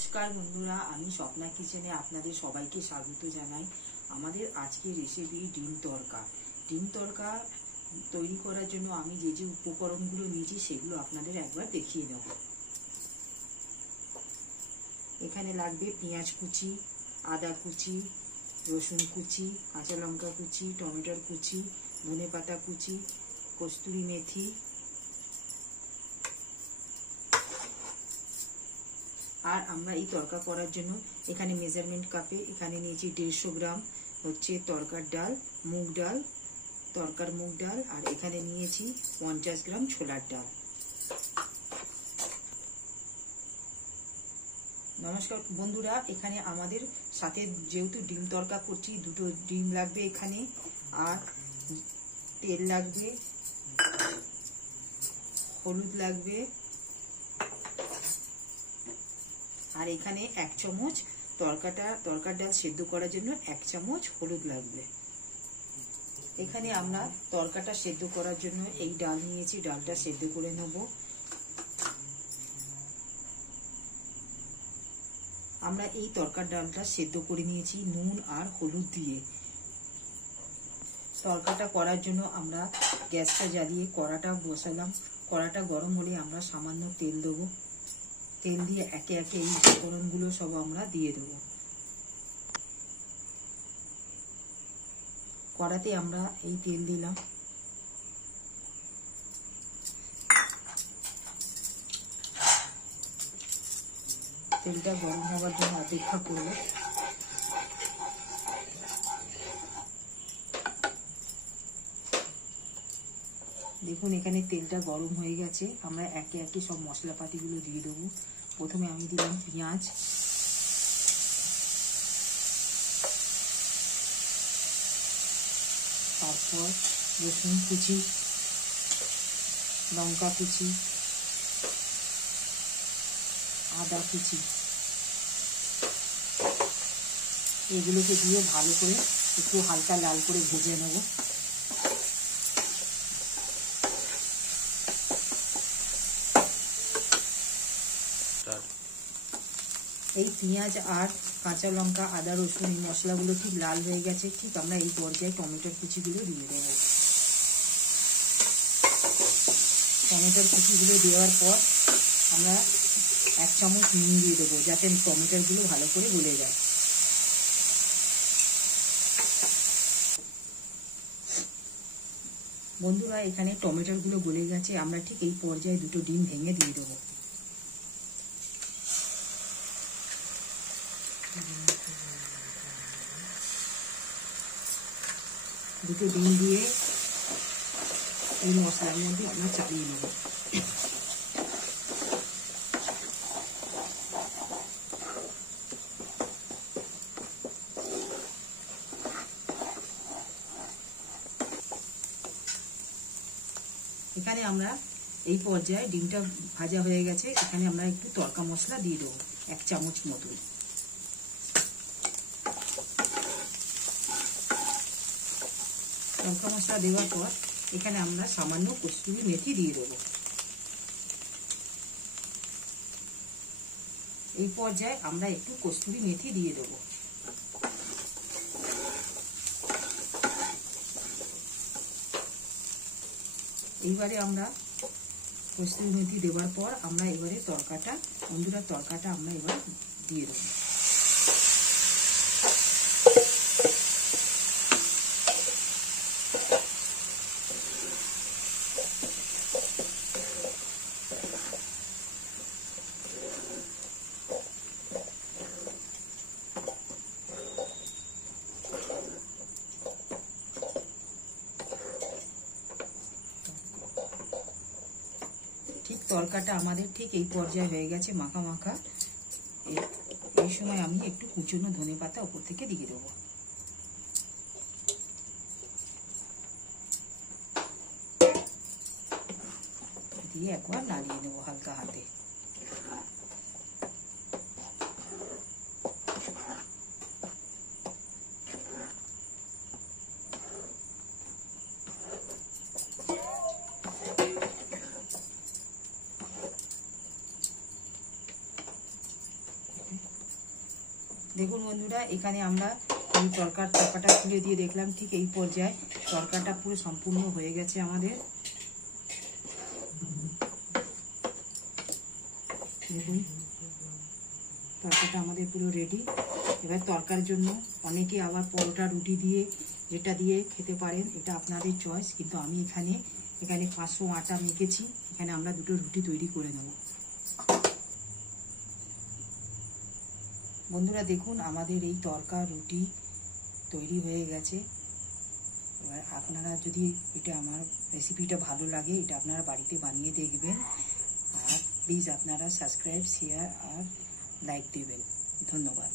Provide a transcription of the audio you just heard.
নমস্কার বন্ধুরা, আমি স্বপ্না কিচেনে আপনাদের সবাইকে স্বাগত জানাই। আমাদের আজকের রেসিপি ডিম তড়কা। ডিম তড়কা তৈরি করার জন্য আমি যে যে উপকরণগুলো নিয়েছি সেগুলো আপনাদের একবার দেখিয়ে নেব। এখানে লাগবে পেঁয়াজ কুচি, আদা কুচি, রসুন কুচি, কাঁচা লঙ্কা কুচি, টমেটোর কুচি, ধনেপাতা কুচি, কস্তুরি মেথি। আর আমরা এই তড়কা করার জন্য এখানে মেজারমেন্ট কাপে এখানে নিয়েছি 150 গ্রাম হচ্ছে তড়কার ডাল, মুগ ডাল, তড়কার মুগ ডাল। আর এখানে নিয়েছি 50 গ্রাম ছোলার ডাল। নমস্কার বন্ধুরা, এখানে আমাদের সাথে যেহেতু ডিম তড়কা করছি, 2টো ডিম লাগবে এখানে, আর তেল লাগবে, হলুদ লাগবে, আর এখানে 1 চামচ তড়কার ডাল সেদ্ধ করার জন্য 1 চামচ হলুদ লাগবে। এখানে আমরা তড়কাটা সেদ্ধ করার জন্য এই ডাল নিয়েছি, ডালটা সেদ্ধ করে নেব। আমরা এই তড়কার ডালটা সেদ্ধ করে নিয়েছি নুন আর হলুদ দিয়ে। তড়কাটা করার জন্য আমরা গ্যাসটা জ্বালিয়ে কড়াটা বসালাম। কড়াটা গরম হলে আমরা সামান্য তেল দেবো। তেল দিয়ে একে একে এই উপকরণগুলো সব আমরা দিয়ে দেবো। কড়াতে আমরা এই তেল দিলাম। তেলটা গরম হওয়ার জন্য অপেক্ষা করব। দেখুন এখানে তেলটা গরম হয়ে গেছে। আমরা একে একে সব মশলাপাতিগুলো দিয়ে দেবো। প্রথমে আমি দিলাম পেঁয়াজ, তারপর রসুন কুচি, লঙ্কা কুচি, আদা কুচি। এগুলোকে দিয়ে ভালো করে একটু হালকা লাল করে ভেজে নেব। এই পেঁয়াজ আর কাঁচা লঙ্কা, আদা, রসুন এই মশলাগুলো ঠিক লাল হয়ে গেছে। ঠিক আমরা এই পর্যায়ে টমেটোর কুচিগুলো দিয়ে দেব। টমেটোর কুচিগুলো দেওয়ার পর আমরা 1 চামচ নুন দিয়ে দেবো, যাতে টমেটোগুলো ভালো করে গলে যায়। বন্ধুরা, এখানে টমেটোগুলো গলে গেছে। আমরা ঠিক এই পর্যায়ে 2টো ডিম ভেঙে দিয়ে দেবো। দুটো ডিম দিয়ে এই মশলার মধ্যে আমরা চালিয়ে নেব। এখানে আমরা এই পর্যায়ে ডিমটা ভাজা হয়ে গেছে। এখানে আমরা একটু তড়কা মশলা দিয়ে দেবো, 1 চামচ মতো। তড়কা মশলা দেওয়ার পর এখানে আমরা সামান্য কস্তুরি মেথি দিয়ে দেবো। এই পর্যায়ে আমরা একটু কস্তুরি মেথি দিয়ে দেবো। এইবারে আমরা কস্তুরি মেথি দেওয়ার পর আমরা এবারে তড়কাটা আমরা এবার দিয়ে দেবো। তড়কাটা আমাদের ঠিক এই পর্যায়ে হয়ে গেছে, মাখা মাখা। এই সময় আমি একটু কুচনো ধনেপাতা উপর থেকে দিয়ে দেবো। দিয়ে একবার নাড়িয়ে নেবো হালকা হাতে। দেখুন বন্ধুরা, এখানে আমরা এই তরকাটা খুলে দিয়ে দেখলাম ঠিক এই পর্যায়ে তরকাটা পুরো সম্পূর্ণ হয়ে গেছে আমাদের। দেখুন তরকাটা আমাদের পুরো রেডি। এবার তরকার জন্য অনেকে আবার পরোটা রুটি দিয়ে যেটা দিয়ে খেতে পারেন, এটা আপনাদের চয়েস, কিন্তু আমি এখানে 500 আটা মেখেছি, এখানে আমরা 2টো রুটি তৈরি করে নেব। বন্ধুরা দেখুন আমাদের এই তরকা রুটি তৈরি হয়ে গেছে। এবার আপনারা যদি এটা আমার রেসিপিটা ভালো লাগে, এটা আপনারা বাড়িতে বানিয়ে দেখবেন। আর প্লিজ আপনারা সাবস্ক্রাইব, শেয়ার আর লাইক দেবেন। ধন্যবাদ।